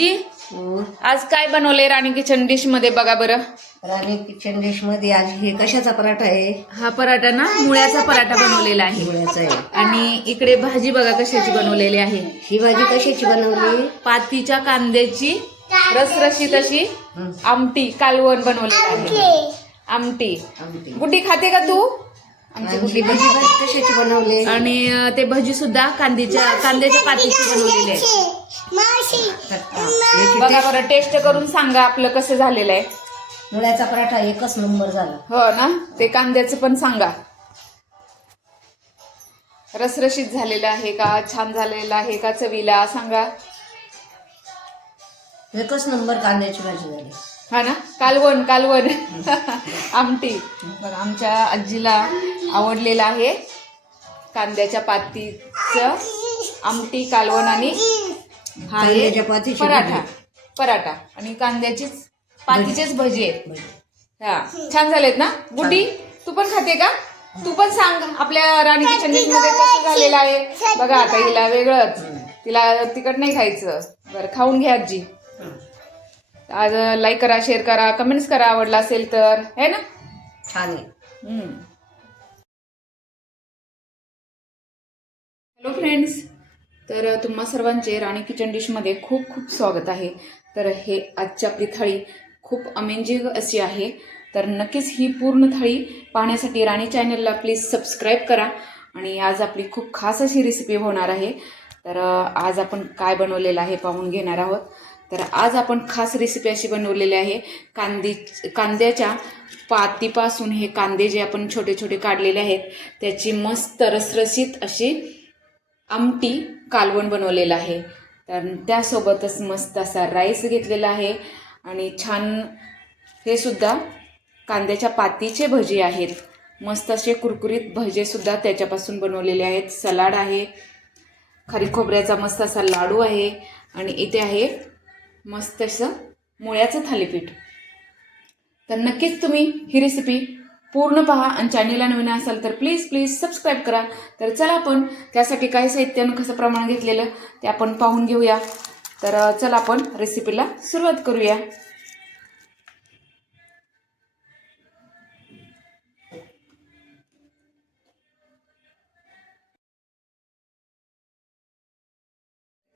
जी आज काय बनवले राणी किचन डिश मध्ये बघा बरं. राणी किचन डिश मध्ये आज हे कशाचा पराठा आहे? हा पराठा ना मुळ्याचा पराठा बनवलेला आहे. मुळ्याचा आहे. आणि इकडे भाजी बघा कशाची बनवलेली आहे. ही भाजी कशाची बनवली? पातीच्या कांद्याची रसरशीत अशी आमटी कालवण बनवलेली आहे. आमटी गुड्डी खाते का तू? आमची गुड्डी भाजी कशाची बनवली? आणि ते भजी सुद्धा कांद्याच्या पातीची बनवलेली आहे. बघा बरं टेस्ट करून सांगा आपलं कसं झालेलं आहे. मुळ्याचा पराठा एकच नंबर झाला. हो ना. ते कांद्याचं पण सांगा रसरशीत झालेलं आहे का, छान झालेलं आहे का, चवीला सांगा. एकच नंबर कांद्याची भाजी झाली. हा ना. कालवण आमटी बघा आमच्या आजीला आवडलेलं आहे कांद्याच्या पातीचं आमटी कालवण आणि हा पराठा आणि कांद्याचीच पातीचेच भजी आहेत. हा छान झालेत ना. गुड्डी तू पण खाते का? तू पण सांग आपल्या राणी किचन डिश मध्ये कसं झालेलं आहे. बघा आता हिला वेगळंच, तिला तिखट नाही खायचं. बरं खाऊन घ्या आजी. आज लाईक करा, शेअर करा, कमेंट्स करा आवडला असेल तर, है ना. छान आहे. हॅलो फ्रेंड्स, तर तुम्हा सर्वांचे राणी किचन डिशमध्ये खूप खूप स्वागत आहे. तर हे आजची आपली थाळी खूप अमेजिंग अशी आहे. तर नक्कीच ही पूर्ण थाळी पाहण्यासाठी राणी चॅनलला प्लीज सबस्क्राईब करा. आणि आज आपली खूप खास अशी रेसिपी होणार आहे. तर आज आपण काय बनवलेलं आहे पाहून घेणार आहोत. तर आज आपण खास रेसिपी अशी बनवलेली आहे. कांद्याच्या पातीपासून हे कांदे जे आपण छोटे छोटे काढलेले आहेत त्याची मस्त रसरशीत अशी आमटी कालवण बनवलेलं आहे. तर त्यासोबतच मस्त असा राईस घेतलेला आहे. आणि छान हे सुद्धा कांद्याच्या पातीचे भजे आहेत. मस्त असे कुरकुरीत भजेसुद्धा त्याच्यापासून बनवलेले आहेत. सलाड आहे, खारी खोबऱ्याचा मस्त असा लाडू आहे आणि इथे आहे मस्त असं मुळ्याचं थालीपीठ. तर नक्कीच तुम्ही ही रेसिपी पूर्ण पहा आणि चॅनलला नवीन असाल तर प्लीज सबस्क्राईब करा. तर चला आपण त्यासाठी काय साहित्यानं कसं प्रमाण घेतलेलं ते आपण पाहून घेऊया. तर चला आपण रेसिपीला सुरुवात करूया.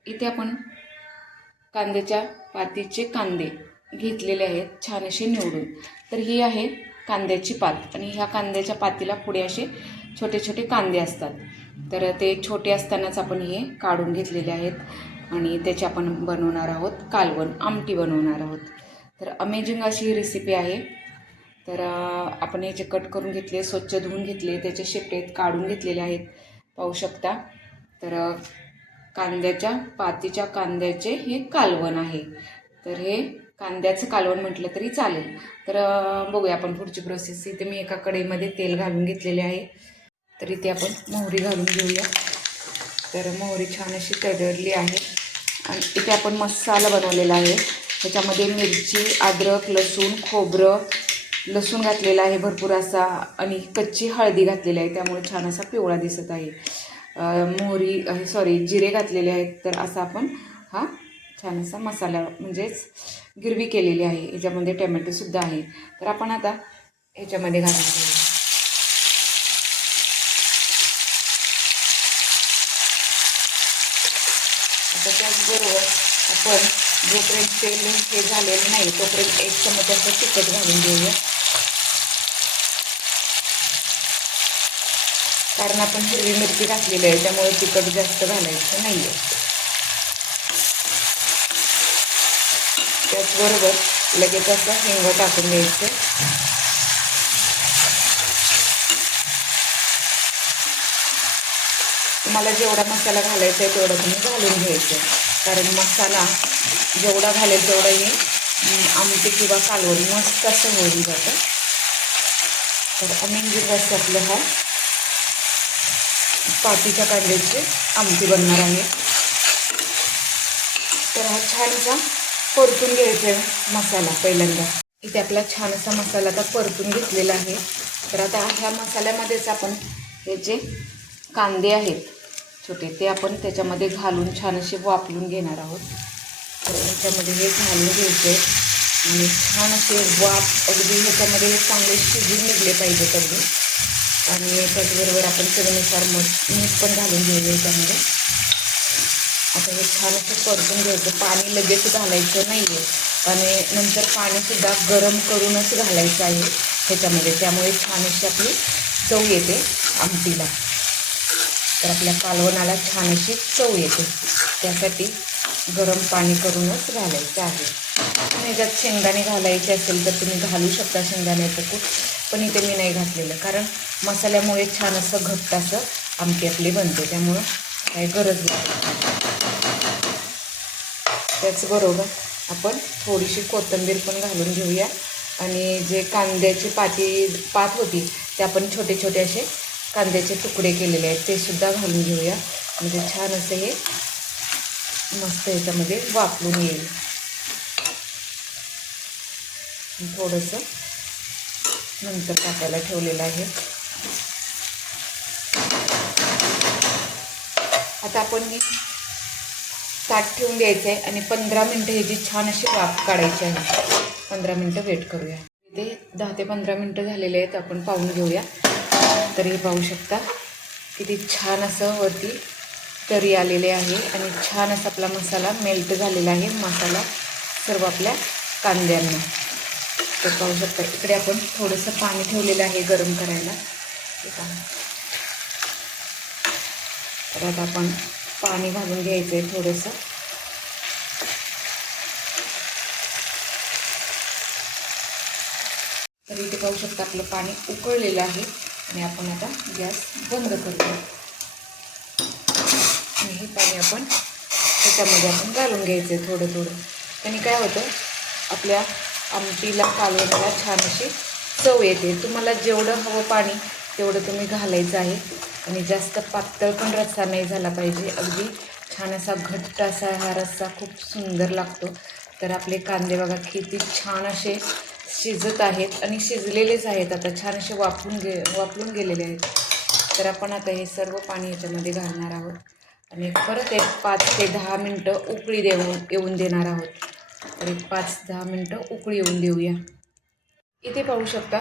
इथे आपण कांद्याच्या पातीचे कांदे घेतलेले आहेत छान असे निवडून. तर ही आहे कांद्याची पात आणि ह्या कांद्याच्या पातीला पुढे असे छोटे छोटे कांदे असतात. तर ते छोटे असतानाच आपण हे काढून घेतलेले आहेत आणि त्याचे आपण बनवणार आहोत कालवण आमटी बनवणार आहोत. तर अमेजिंग अशी ही रेसिपी आहे. तर आपण याचे कट करून घेतले, स्वच्छ धुवून घेतले, त्याचे शेपटे काढून घेतलेले आहेत पाहू शकता. तर कांद्याच्या पातीच्या कांद्याचे हे कालवण आहे. तर हे कांद्याचं कालवण म्हटलं तरी चालेल. तर बघूया आपण पुढची प्रोसेस. इथे मी एका कढईमध्ये तेल घालून घेतलेले आहे. तर इथे आपण मोहरी घालून घेऊया. तर मोहरी छान अशी तडतडली आहे आणि इथे आपण मसाला बनवलेला आहे. त्याच्यामध्ये मिरची, अद्रक, लसूण, खोबरं, लसूण घातलेला आहे भरपूर असा आणि कच्ची हळदी घातलेली आहे त्यामुळे छान असा पिवळा दिसत आहे. जिरे घातलेले आहेत. तर असा आपण हा छान असा मसाला म्हणजेच गिरवी केलेली आहे. याच्यामध्ये टोमॅटोसुद्धा आहे. तर आपण आता ह्याच्यामध्ये घालून घेऊया. आता त्याचबरोबर आपण जोपर्यंत तेल हे झालेलं नाही तोपर्यंत 1 चमचा असं तिखट घालून घेऊया. कारण आपण हिरवी मिरची घातलेली आहे त्यामुळे तिखट जास्त घालायचं नाही आहे. त्याचबरोबर लगेच असं हिंग टाकून द्यायचं. तुम्हाला जेवढा मसाला घालायचा आहे तेवढा तुम्ही घालून घ्यायचं. कारण मसाला जेवढा घालेल तेवढाही आमटी किंवा कालवण मस्त असं होऊन जातं. तर अमेजिंग असं आपलं हा पातीच्या कांद्याची आमटी बनणार आहे. तर हा छान असा परतून घ्यायचा आहे मसाला पहिल्यांदा. इथे आपला छान असा मसाला आता परतून घेतलेला आहे. तर आता ह्या मसाल्यामध्येच आपण हे जे कांदे आहेत छोटे ते आपण त्याच्यामध्ये घालून छान असे वाफलून घेणार आहोत. तर ह्याच्यामध्ये हे घालून घ्यायचे आणि छान असे वाफ अगदी ह्याच्यामध्ये चांगले शिजून निघले पाहिजेत अगदी. आणि त्याचबरोबर आपण चवीनुसार मीठ पण घालून घेऊया ह्याच्यामध्ये. आता हे छान असं परतून घ्यायचं. पाणी लगेच घालायचं नाही आहे आणि नंतर पाणीसुद्धा गरम करूनच घालायचं आहे ह्याच्यामध्ये. त्यामुळे छान अशी आपली चव येते आमटीला. तर आपल्या कालवणाला छान अशी चव येते. त्यासाठी गरम पाणी करूनच घालायचं आहे. आणि ह्याच्यात शेंगदाणे घालायचे असेल तर तुम्ही घालू शकता शेंगदाण्याचं कूट, पण इथे मी नाही घातलेलं कारण मसाल्यामुळे छान असं घट्ट असं आमटी आपली बनते, त्यामुळं काही गरज नाही. त्याचबरोबर आपण थोडीशी कोथिंबीर पण घालून घेऊया. आणि जे कांद्याची पात होती ते आपण छोटे छोटे असे कांद्याचे तुकडे केलेले आहेत ते सुद्धा घालून घेऊया. म्हणजे छान असं हे मस्त ह्याच्यामध्ये वाफलून येईल. थोडंसं नंतर टाकायला ठेवलेलं आहे. आता आपण हे ताट ठेवून द्यायचं आहे आणि 15 मिनटं ह्याची छान अशी वाफ काढायची आहे. 15 मिनटं वेट करूया. ते 10 ते 15 मिनटं झालेले आहेत. आपण पाहून घेऊया. तर हे पाहू शकता किती छान असं वरती तरी आलेले आहे आणि छान असा आपला मसाला मेल्ट झालेला आहे. मसाला सर्व आपल्या कांद्यांना. तर पाहू शकता इकडे आपण थोडंसं पाणी ठेवलेलं आहे गरम करायला. तर आता आपण पाणी घालून घ्यायचं आहे थोडंसं. तर इथे पाहू शकता आपलं पाणी उकळलेलं आहे आणि आपण आता गॅस बंद करूया. आणि हे पाणी आपण त्याच्यामध्ये आपण घालून घ्यायचं आहे थोडं थोडं. त्यांनी काय होतं आपल्या आमटीला कालवणाला छान अशी चव येते. तुम्हाला जेवढं हवं पाणी तेवढं तुम्ही घालायचं आहे. आणि जास्त पातळ पण रस्सा नाही झाला पाहिजे. अगदी छान असा घट्ट असा हा रस्सा खूप सुंदर लागतो. तर आपले कांदे बघा किती छान असे शिजत आहेत आणि शिजलेलेच आहेत. आता छान असे वाफलून गेलेले आहेत. तर आपण आता हे सर्व पाणी याच्यामध्ये घालणार आहोत आणि परत एक 5 ते 10 मिनटं उकळी येऊन देणार आहोत. तर एक 5-10 मिनटं उकळी येऊन देऊया. इथे पाहू शकता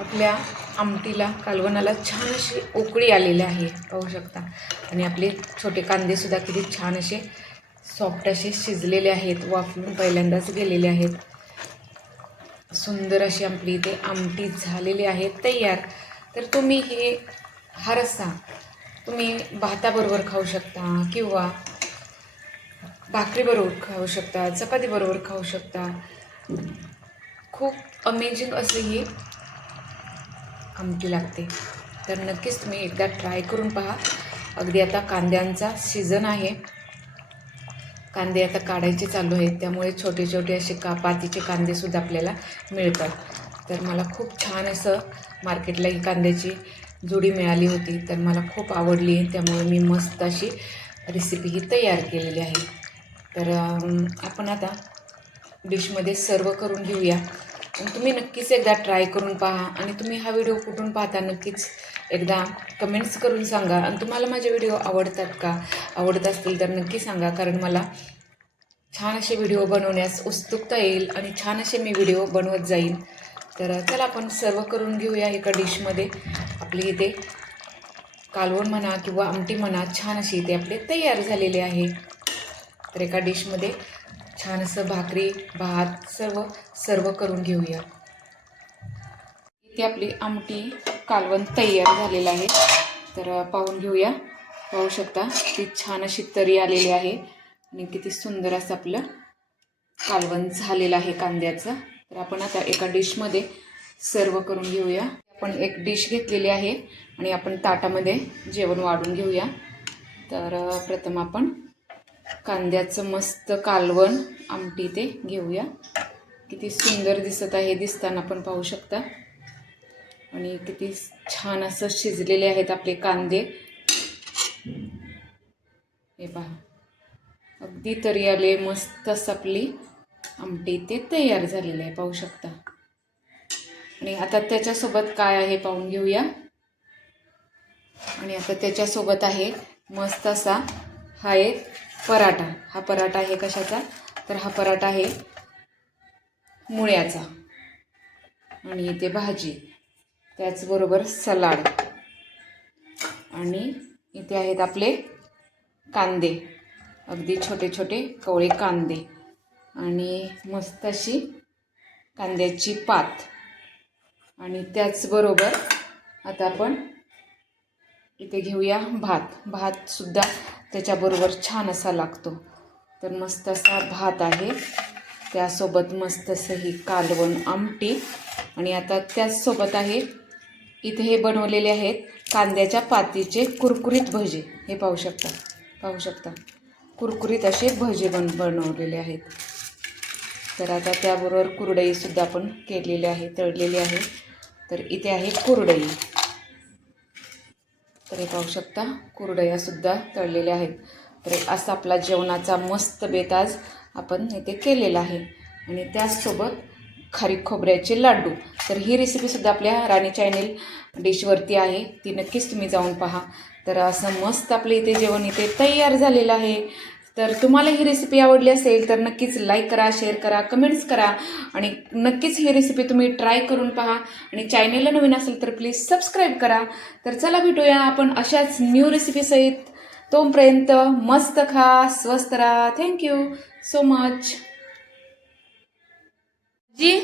आपल्या आमटीला कालवणाला छान अशी उकळी आलेली आहे. पाहू शकता. आणि आपले छोटे कांदेसुद्धा किती छान असे सॉफ्ट असे शिजलेले आहेत. वाफलून पहिल्यांदाच गेलेले आहेत. सुंदर अशी आपली इथे आमटी झालेली आहे तयार. तर तुम्ही हा रस्सा तुम्ही भाताबरोबर खाऊ शकता किंवा भाकरीबरोबर खाऊ शकता, चपातीबरोबर खाऊ शकता. खूप अमेझिंग अशी ही आमटी लागते. तर नक्कीच तुम्ही एकदा ट्राय करून पहा. अगदी आता कांद्यांचा सीझन आहे. कांदे आता काढायचे चालू आहेत, त्यामुळे छोटे छोटे असे पातीचे कांदेसुद्धा आपल्याला मिळतात. तर मला खूप छान असं मार्केटला ही कांद्याची जुडी मिळाली होती, तर मला खूप आवडली. त्यामुळे मी मस्त अशी रेसिपी ही तयार केलेली आहे. तर आपण आता डिशमध्ये सर्व करून घेऊया. तुम्ही नक्कीच एकदा ट्राय करून पहा. आणि तुम्ही हा व्हिडिओ कुठून पाहता नक्कीच एकदा कमेंट्स करून सांगा. आणि तुम्हाला माझे व्हिडिओ आवडतात का? आवडत असतील तर नक्की सांगा, कारण मला छान असे व्हिडिओ बनवण्यास उत्सुकता येईल आणि छान असे मी व्हिडिओ बनवत जाईन. तर चला आपण सर्व करून घेऊया एका डिशमध्ये. आपली इथे कालवण म्हणा किंवा आमटी म्हणा छान अशी इथे आपले तयार झालेले आहे. तर एका डिशमध्ये छान असं भाकरी भात सर्व करून घेऊया. इथे आपली आमटी कालवण तयार झालेलं आहे. तर पाहून घेऊया. पाहू शकता ती छान अशी तरी आलेली आहे आणि किती सुंदर असं आपलं कालवण झालेलं आहे कांद्याचं. तर आपण आता एका डिशमध्ये सर्व करून घेऊया. आपण एक डिश घेतलेली आहे आणि आपण ताटामध्ये जेवण वाढून घेऊया. तर प्रथम आपण कांद्याचं मस्त कालवण आमटी ते घेऊया. किती सुंदर दिसत आहे. दिसताना पण पाहू शकता. आणि किती छान असं शिजलेले आहेत आपले कांदे. हे पहा अगदी तरी आले. मस्त असं आपली आमटी ते तयार झालेली आहे. पाहू शकता. आणि आता त्याच्यासोबत काय आहे पाहून घेऊया. आणि आता त्याच्यासोबत आहे मस्त असा हा एक पराठा. हा पराठा आहे कशाचा? तर हा पराठा आहे मुळ्याचा आणि इथे भाजी, त्याचबरोबर सलाड आणि इथे आहेत आपले कांदे, अगदी छोटे छोटे कवळे कांदे आणि मस्त अशी कांद्याची पात. आणि त्याचबरोबर आता आपण इथे घेऊया भात सुद्धा त्याच्याबरोबर छान असा लागतो. तर मस्त असा भात आहे, त्यासोबत मस्त असं ही कालवण आमटी. आणि आता त्याचसोबत आहे इथे हे बनवलेले आहेत कांद्याच्या पातीचे कुरकुरीत भजे. हे पाहू शकता कुरकुरीत असे भजे बनवलेले आहेत. तर आता त्याबरोबर कुरडईसुद्धा आपण केलेली आहे, तळलेली आहे. तर इथे आहे कुरडई. तर हे पाहू शकता कुरडयासुद्धा तळलेल्या आहेत. तर असा आपला जेवणाचा मस्त बेत आज आपण इथे केलेला आहे. आणि त्याचसोबत खारीक खोबऱ्याचे लाडू. तर ही रेसिपीसुद्धा आपल्या राणी चॅनेल डिशवरती आहे, ती नक्कीच तुम्ही जाऊन पहा. तर असं मस्त आपलं इथे जेवण इथे तयार झालेलं आहे. तर तुम्हाला ही रेसिपी आवडली असेल तर नक्कीच लाईक करा, शेअर करा, कमेंट्स करा आणि नक्कीच ही रेसिपी तुम्ही ट्राय करून पहा. आणि चॅनेलला नवीन असेल तर प्लीज सबस्क्राईब करा. तर चला भेटूया आपण अशाच न्यू रेसिपीसहित. तोपर्यंत मस्त खा, स्वस्त राहा. Thank you so much. जी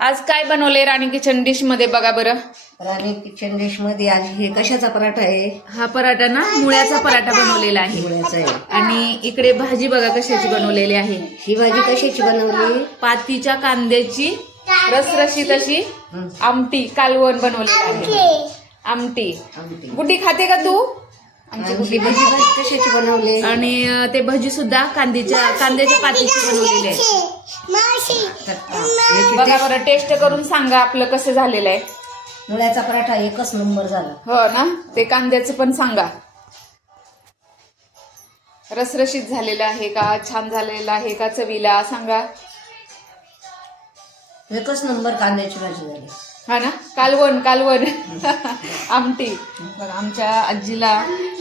आज काय बनवले राणी किचन डिश मध्ये बघा बरं. राणी किचन डिश मध्ये आज हे कशाचा पराठा आहे? हा पराठा ना मुळ्याचा पराठा बनवलेला आहे. मुळ्याचा आहे. आणि इकडे भाजी बघा कशाची बनवलेली आहे. ही भाजी कशाची बनवली? पातीच्या कांद्याची रसरशीत अशी आमटी, कालवण बनवलेली आहे. आमटी. गुड्डी खाते का तू? आमची गुड्डी भाजी कशाची बनवली? आणि ते भजी सुद्धा कांद्याच्या पातीची बनवलेली आहे. बघा बरं, टेस्ट करून सांगा आपलं कसं झालेलं आहे. मुळ्याचा पराठा एकच नंबर झाला. हो ना, ते कांद्याचं पण सांगा. रसरशीत झालेलं आहे का, छान झालेलं आहे का, चवीला सांगा. एकच नंबर कांद्याची भाजी झाली. हा ना, कालवण आमटी. बघा आमच्या आजीला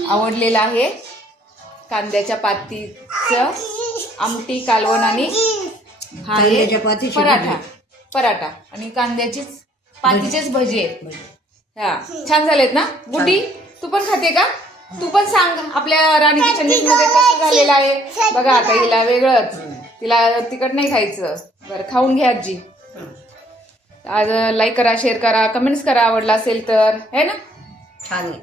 आवडलेलं आहे कांद्याच्या पातीचं आमटी, कालवण आणि हा कांद्याच्या पातीची पराठा आणि कांद्याचीच पातीचेच भजी आहेत. हा छान झालेत ना. गुड्डी तू पण खाते का? तू पण सांग आपल्या राणी किचन डिश मध्ये कसं झालेलं आहे. बघा आता हिला वेगळंच, तिला तिखट नाही खायचं. बरं खाऊन घ्या आजी. आज लाईक करा, शेअर करा, कमेंट्स करा आवडला असेल तर, है ना. छान आहे.